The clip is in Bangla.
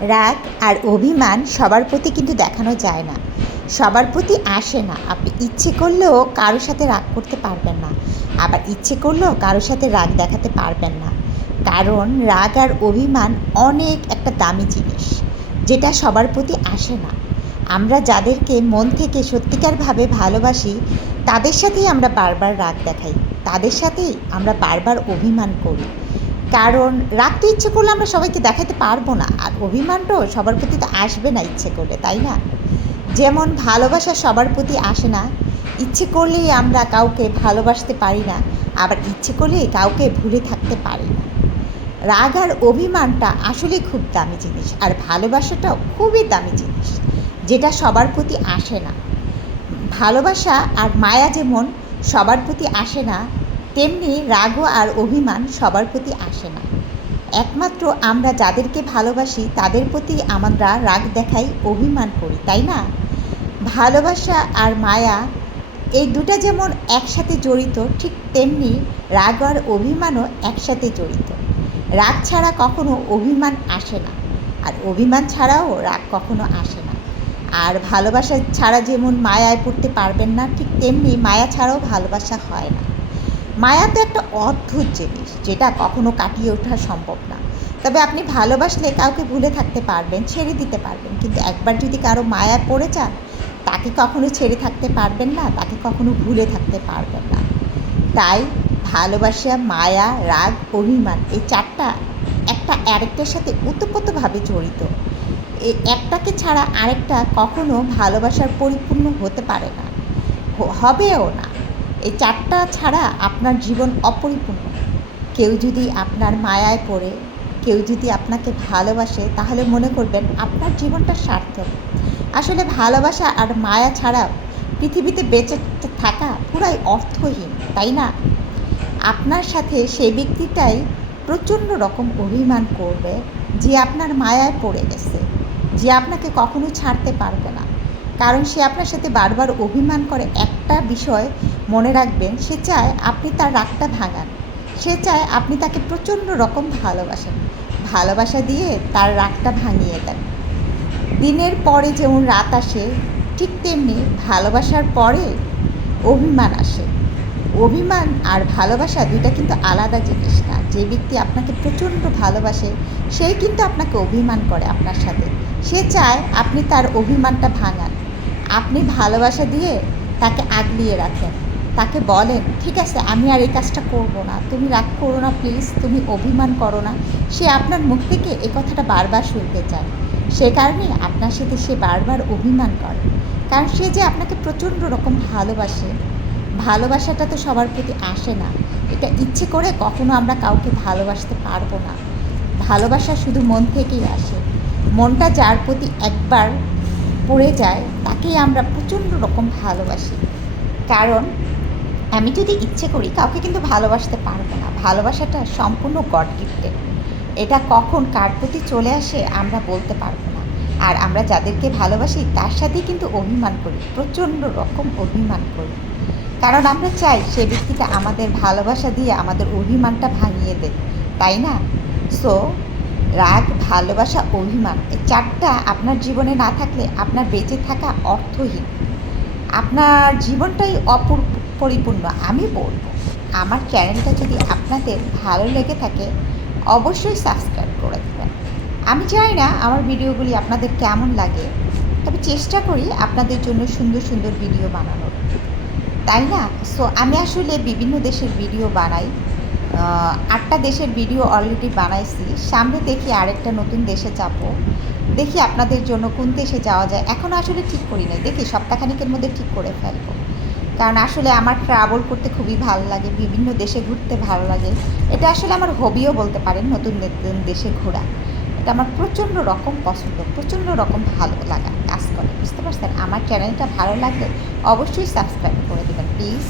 রাগ আর অভিমান সবার প্রতি কিন্তু দেখানো যায় না। সবার প্রতি আসে না। আপনি ইচ্ছে করলেও কারোর সাথে রাগ করতে পারবেন না। আবার ইচ্ছে করলেও কারোর সাথে রাগ দেখাতে পারবেন না। কারণ রাগ আর অভিমান অনেক একটা দামি জিনিস, যেটা সবার প্রতি আসে না। আমরা যাদেরকে মন থেকে সত্যিকারভাবে ভালোবাসি, তাদের সাথেই আমরা বারবার রাগ দেখাই। তাদের সাথেই আমরা বারবার অভিমান করি। কারণ রাখতে ইচ্ছে করলে আমরা সবাইকে দেখাতে পারব না। আর অভিমানটাও সবার প্রতি তো আসবে না ইচ্ছে করলে, তাই না? যেমন ভালোবাসা সবার প্রতি আসে না, ইচ্ছে করলেই আমরা কাউকে ভালোবাসতে পারি না, আবার ইচ্ছে করলেই কাউকে ভুলে থাকতে পারি না। রাগ আর অভিমানটা আসলে খুব দামি জিনিস, আর ভালোবাসাটাও খুবই দামি জিনিস, যেটা সবার প্রতি আসে না। ভালোবাসা আর মায়া যেমন সবার প্রতি আসে না তেমনি রাগও আর অভিমান সবার প্রতি আসে না। একমাত্র আমরা যাদেরকে ভালোবাসি, তাদের প্রতি আমরা রাগ দেখাই, অভিমান করি, তাই না? ভালোবাসা আর মায়া এই দুটা যেমন একসাথে জড়িত, ঠিক তেমনি রাগ আর অভিমানও একসাথে জড়িত। রাগ ছাড়া কখনো অভিমান আসে না, আর অভিমান ছাড়াও রাগ কখনো আসে না। আর ভালোবাসা ছাড়া যেমন মায়ায় পড়তে পারবেন না, ঠিক তেমনি মায়া ছাড়াও ভালোবাসা হয় না। মায়া তো একটা অদ্ভুত জিনিস, যেটা কখনো কাটিয়ে ওঠা সম্ভব না। তবে আপনি ভালোবাসলে কাউকে ভুলে থাকতে পারবেন, ছেড়ে দিতে পারবেন। কিন্তু একবার যদি কারও মায়া পড়ে যান, তাকে কখনো ছেড়ে থাকতে পারবেন না, তাকে কখনো ভুলে থাকতে পারবেন না। তাই ভালোবাসা, মায়া, রাগ, অভিমান, এই চারটা একটা আরেকটার সাথে ওতপ্রোতভাবে জড়িত। এই একটাকে ছাড়া আরেকটা কখনো ভালোবাসার পরিপূর্ণ হতে পারে না। হবেও না। এই চারটা ছাড়া আপনার জীবন অপরিপূর্ণ। কেউ যদি আপনার মায়ায় পড়ে, কেউ যদি আপনাকে ভালোবাসে, তাহলে মনে করবেন আপনার জীবনটা সার্থক। আসলে ভালোবাসা আর মায়া ছাড়াও পৃথিবীতে বেঁচে থাকা পুরাই অর্থহীন, তাই না? আপনার সাথে সেই ব্যক্তিটাই প্রচণ্ড রকম অভিমান করবে যে আপনার মায়ায় পড়ে গেছে, যে আপনাকে কখনো ছাড়তে পারবে না। কারণ সে আপনার সাথে বারবার অভিমান করে একটা বিষয় মনে রাখবেন, সে চায় আপনি তার রাগটা ভাঙান। সে চায় আপনি তাকে প্রচণ্ড রকম ভালোবাসেন। ভালোবাসা দিয়ে তার রাগটা ভাঙিয়ে দেন। দিনের পরে যেমন রাত আসে, ঠিক তেমনি ভালোবাসার পরে অভিমান আসে। অভিমান আর ভালোবাসা দুইটা কিন্তু আলাদা জিনিস না। যে ব্যক্তি আপনাকে প্রচণ্ড ভালোবাসে, সেই কিন্তু আপনাকে অভিমান করে আপনার সাথে। সে চায় আপনি তার অভিমানটা ভাঙান। আপনি ভালোবাসা দিয়ে তাকে আগলিয়ে রাখেন। তাকে বলেন, ঠিক আছে, আমি আর এই কাজটা করব না। তুমি রাগ করো না, প্লিজ। তুমি অভিমান করো না। সে আপনার মুখ থেকে এ কথাটা বারবার শুনতে চায়। সে কারণে আপনার সাথে সে বারবার অভিমান করে। কারণ সে যে আপনাকে প্রচণ্ড রকম ভালোবাসে, ভালোবাসাটা তো সবার প্রতি আসে না। এটা ইচ্ছে করে কখনো আমরা কাউকে ভালোবাসতে পারব না। ভালোবাসা শুধু মন থেকেই আসে। মনটা যার প্রতি একবার পড়ে যায়, তাকেই আমরা প্রচণ্ড রকম ভালোবাসি। কারণ, আমি যদি ইচ্ছে করি, কাউকে কিন্তু ভালোবাসতে পারব না। ভালোবাসাটা সম্পূর্ণ গড গিফটেড এটা কখন কার প্রতি চলে আসে, আমরা বলতে পারব না। আর আমরা যাদেরকে ভালোবাসি, তার সাথেই কিন্তু অভিমান করি, প্রচণ্ড রকম অভিমান করি। কারণ আমরা চাই, সে ব্যক্তিটা আমাদের ভালোবাসা দিয়ে আমাদের অভিমানটা ভাঙিয়ে দেয় তাই না? সো রাগ, ভালোবাসা, অভিমান এই চারটা আপনার জীবনে না থাকলে আপনার বেঁচে থাকা অর্থহীন। আপনার জীবনটাই অপরিপূর্ণ আমি বলব। আমার চ্যানেলটা যদি আপনাদের ভালো লেগে থাকে, অবশ্যই সাবস্ক্রাইব করে দেবেন। আমি চাই না আমার ভিডিওগুলি আপনাদের কেমন লাগে, তবে চেষ্টা করি আপনাদের জন্য সুন্দর সুন্দর ভিডিও বানানোর। তাই না? সো আমি আসলে বিভিন্ন দেশের ভিডিও বানাই। আটটা দেশের ভিডিও অলরেডি বানাইছি। সামনে দেখি আরেকটা নতুন দেশে যাব। দেখি আপনাদের জন্য কোন দেশে যাওয়া যায়। এখন আসলে ঠিক করি নাই। দেখি সপ্তাহখানিকের মধ্যে ঠিক করে ফেলব। কারণ আসলে আমার ট্রাভেল করতে খুবই ভালো লাগে, বিভিন্ন দেশে ঘুরতে ভালো লাগে। এটা আসলে আমার হবিও বলতে পারেন, নতুন নতুন দেশে ঘোরা। এটা আমার প্রচণ্ড রকম পছন্দ, প্রচণ্ড রকম ভালো লাগা কাজ করে। বুঝতে পারছেন? আমার চ্যানেলটা ভালো লাগলে অবশ্যই সাবস্ক্রাইব করে দেবেন প্লিজ